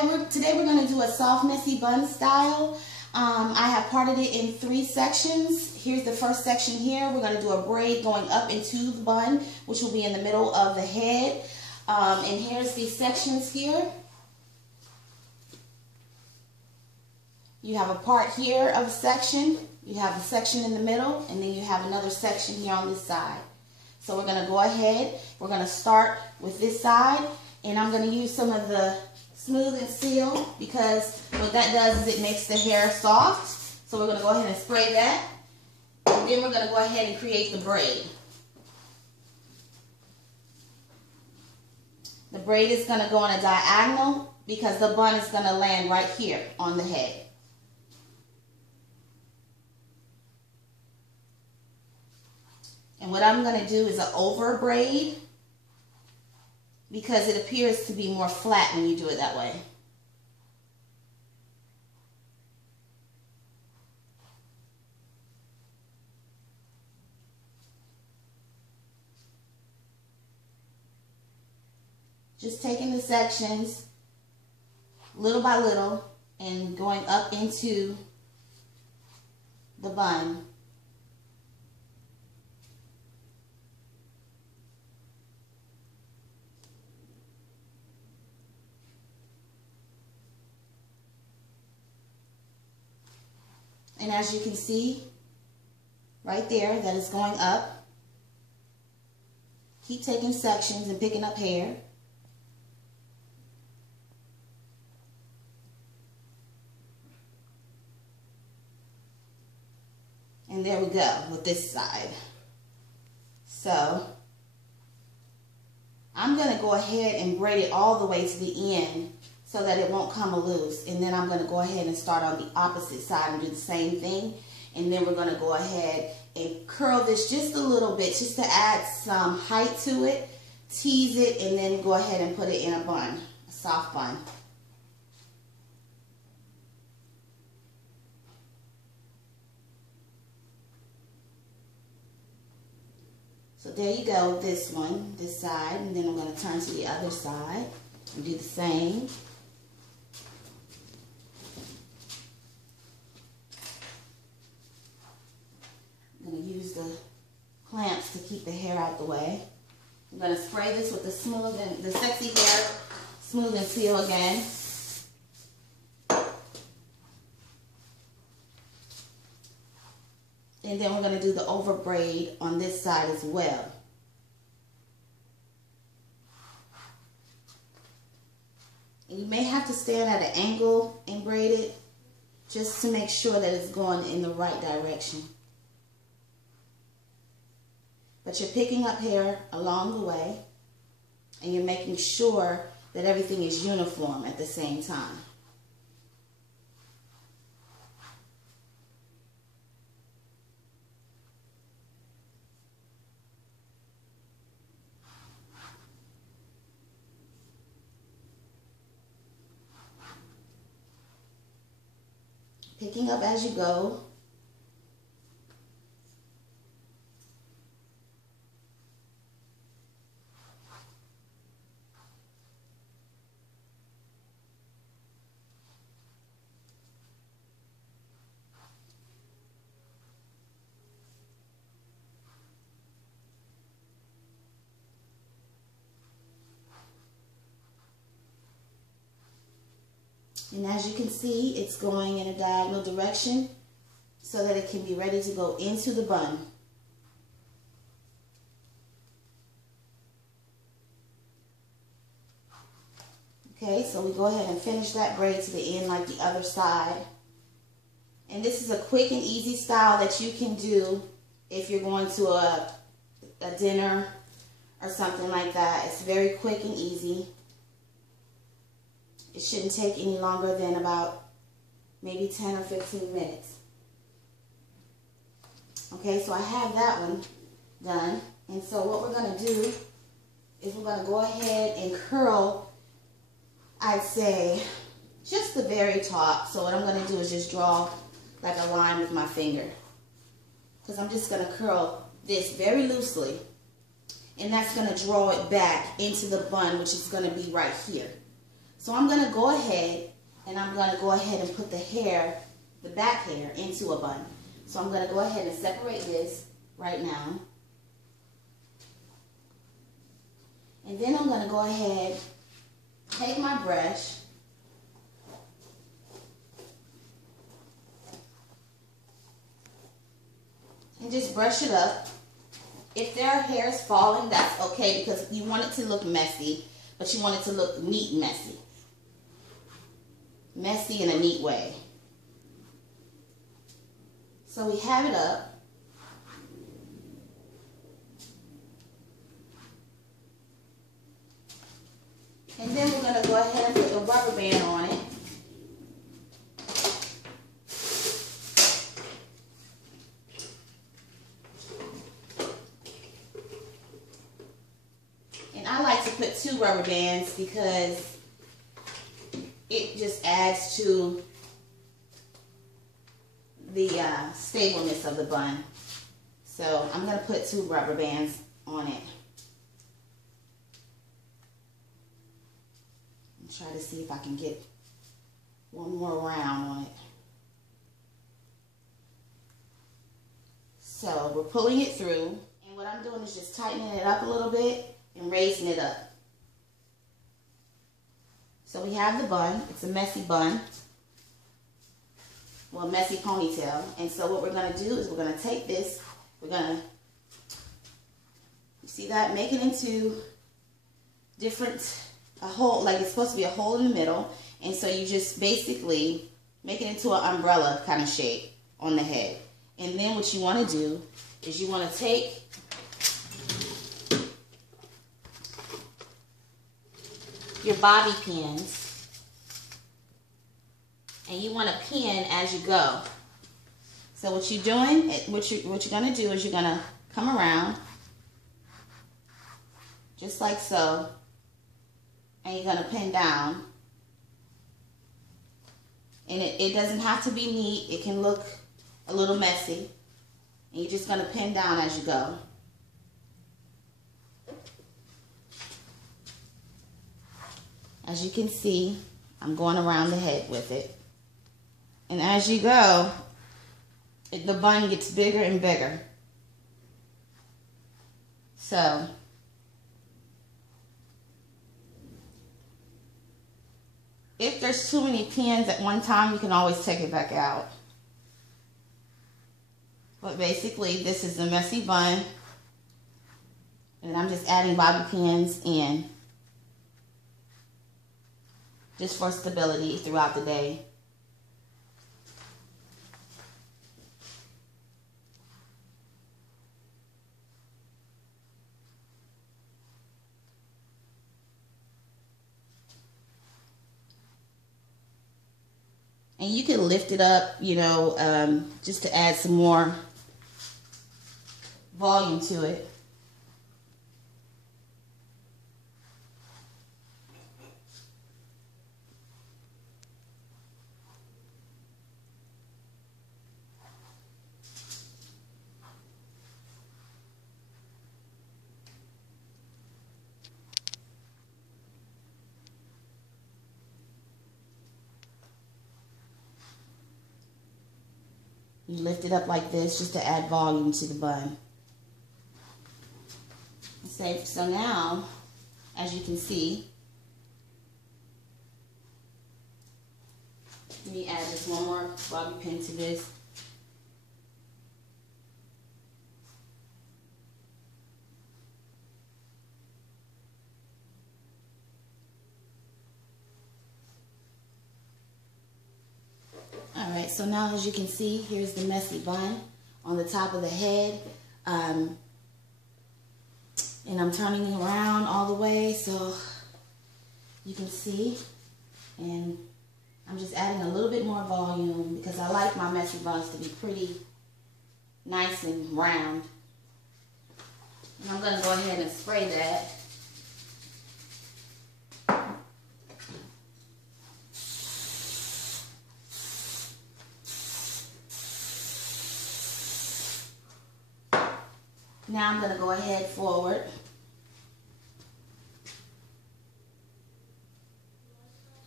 Today we're going to do a soft messy bun style. I have parted it in 3 sections. Here's the first section here. We're going to do a braid going up into the bun, which will be in the middle of the head. And here's these sections here. You have a part here of a section. You have a section in the middle, and then you have another section here on this side. So we're going to go ahead. We're going to start with this side, and I'm going to use some of the Smooth and Seal because what that does is it makes the hair soft. So we're going to go ahead and spray that, and then we're going to go ahead and create the braid. The braid is going to go on a diagonal because the bun is going to land right here on the head. And what I'm going to do is an over braid because it appears to be more flat when you do it that way. Just taking the sections little by little and going up into the bun. And as you can see, right there, that is going up. Keep taking sections and picking up hair. And there we go with this side. So, I'm going to go ahead and braid it all the way to the end so that it won't come loose. And then I'm going to go ahead and start on the opposite side and do the same thing. And then we're going to go ahead and curl this just a little bit just to add some height to it. Tease it and then go ahead and put it in a bun, a soft bun. So there you go, this one, this side. And then I'm going to turn to the other side and do the same. I'm going to use the clamps to keep the hair out the way. I'm going to spray this with the Sexy Hair Smooth and Seal again. And then we're going to do the over braid on this side as well. And you may have to stand at an angle and braid it just to make sure that it's going in the right direction. But you're picking up hair along the way and you're making sure that everything is uniform at the same time. Picking up as you go. And as you can see, it's going in a diagonal direction so that it can be ready to go into the bun. Okay, so we go ahead and finish that braid to the end like the other side. And this is a quick and easy style that you can do if you're going to a dinner or something like that. It's very quick and easy. It shouldn't take any longer than about maybe 10 or 15 minutes. Okay, so I have that one done. And so what we're going to do is we're going to go ahead and curl, I'd say, just the very top. So what I'm going to do is just draw like a line with my finger. Because I'm just going to curl this very loosely. And that's going to draw it back into the bun, which is going to be right here. So I'm going to go ahead and put the hair, the back hair, into a bun. So I'm going to go ahead and separate this right now. And then I'm going to go ahead, take my brush, and just brush it up. If there are hairs falling, that's okay, because you want it to look messy, but you want it to look neat messy. Messy in a neat way. So we have it up. And then we're going to go ahead and put the rubber band on it. And I like to put 2 rubber bands because it just adds to the stableness of the bun. So I'm going to put 2 rubber bands on it. And try to see if I can get one more round on it. So we're pulling it through, and what I'm doing is just tightening it up a little bit and raising it up. So we have the bun. It's a messy bun. Well, messy ponytail. And so what we're going to do is we're going to take this, we're going to, you see that? Make it into a hole, like it's supposed to be a hole in the middle. And so you just basically make it into an umbrella kind of shape on the head. And then what you want to do is you want to take your bobby pins, and you want to pin as you go. So what you're doing, what you're going to do is you're going to come around just like so, and you're going to pin down. And it doesn't have to be neat. It can look a little messy, and you're just going to pin down as you go. As you can see, I'm going around the head with it. And as you go, the bun gets bigger and bigger. So, if there's too many pins at one time, you can always take it back out. But basically, this is the messy bun. And I'm just adding bobby pins in, just for stability throughout the day. And you can lift it up, you know, just to add some more volume to it. You lift it up like this just to add volume to the bun. So now, as you can see, let me add just one more bobby pin to this. Alright, so now as you can see, here's the messy bun on the top of the head. And I'm turning it around all the way so you can see. And I'm just adding a little bit more volume because I like my messy buns to be pretty nice and round. And I'm going to go ahead and spray that. Now I'm going to go ahead forward.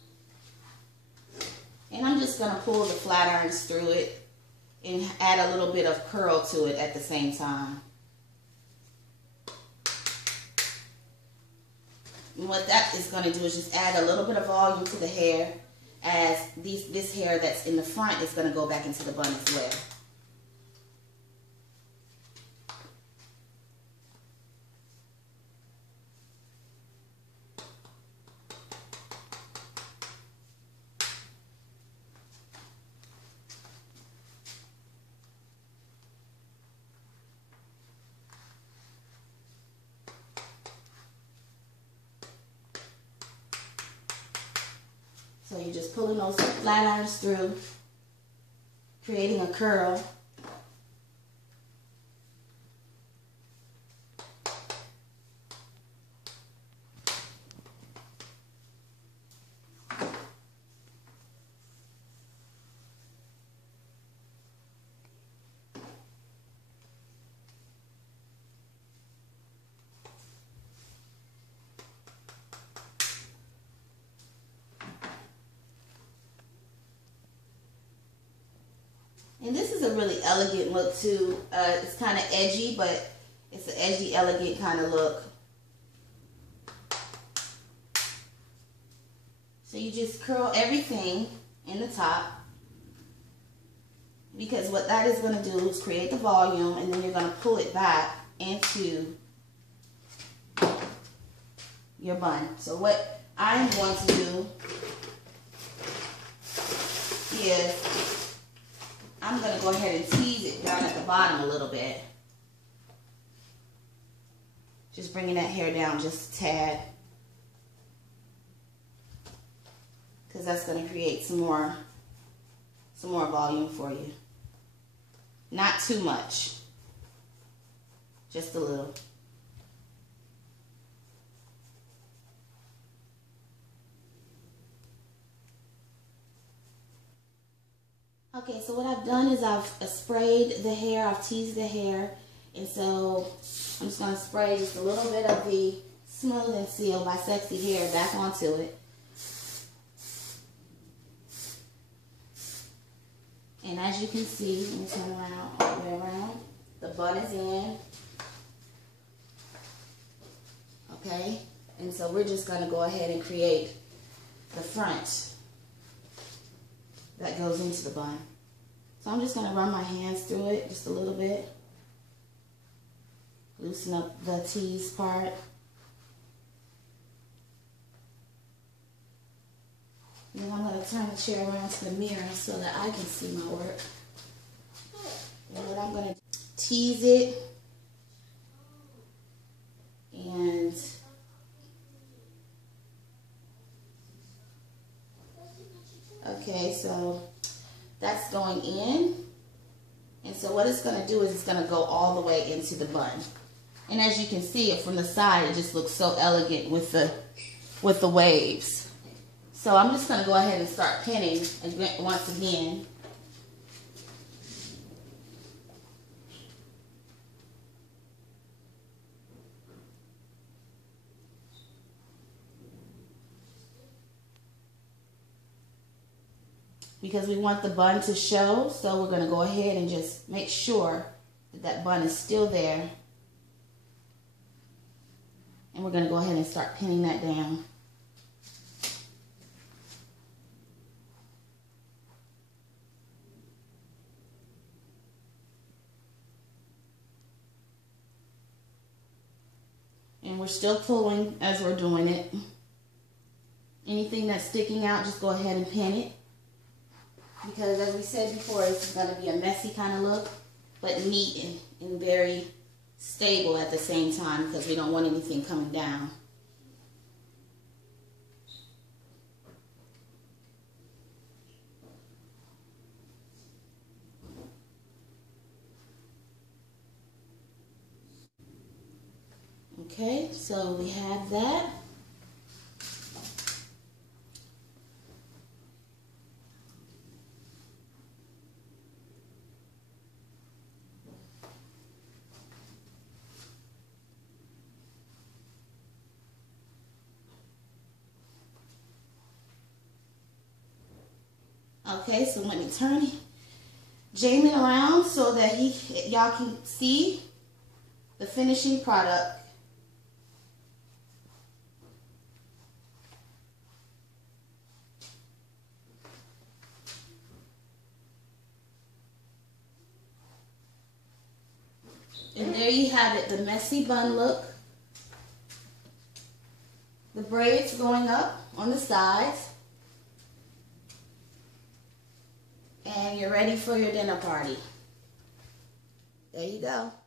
just going to pull the flat irons through it and add a little bit of curl to it at the same time. And what that is going to do is just add a little bit of volume to the hair, as this hair that's in the front is going to go back into the bun as well. So you're just pulling those flat irons through, creating a curl. And this is a really elegant look too. It's kind of edgy, but it's an edgy, elegant kind of look. So you just curl everything in the top, because what that is going to do is create the volume, and then you're going to pull it back into your bun. So what I'm going to do is I'm going to go ahead and tease it down at the bottom a little bit. Just bringing that hair down just a tad, because that's going to create some more volume for you. Not too much, just a little. Okay, so what I've done is I've sprayed the hair, I've teased the hair, and so I'm just going to spray just a little bit of the Smooth and Seal by Sexy Hair back onto it. And as you can see, let me turn around, all the way around, the bun is in. Okay, and so we're just going to go ahead and create the front that goes into the bun. So I'm just going to run my hands through it just a little bit. Loosen up the tease part. And then I'm going to turn the chair around to the mirror so that I can see my work. And what I'm going to tease it. And okay, so that's going in. And so what it's going to do is it's going to go all the way into the bun. And as you can see it from the side, it just looks so elegant with the waves. So I'm just going to go ahead and start pinning once again. Because we want the bun to show, so we're going to go ahead and just make sure that that bun is still there. And we're going to go ahead and start pinning that down. And we're still pulling as we're doing it. Anything that's sticking out, just go ahead and pin it. Because as we said before, this is going to be a messy kind of look, but neat and very stable at the same time, because we don't want anything coming down. Okay, so we have that. Okay, so let me turn Jamin around so that y'all can see the finishing product. And there you have it, the messy bun look. The braids going up on the sides. And you're ready for your dinner party. There you go.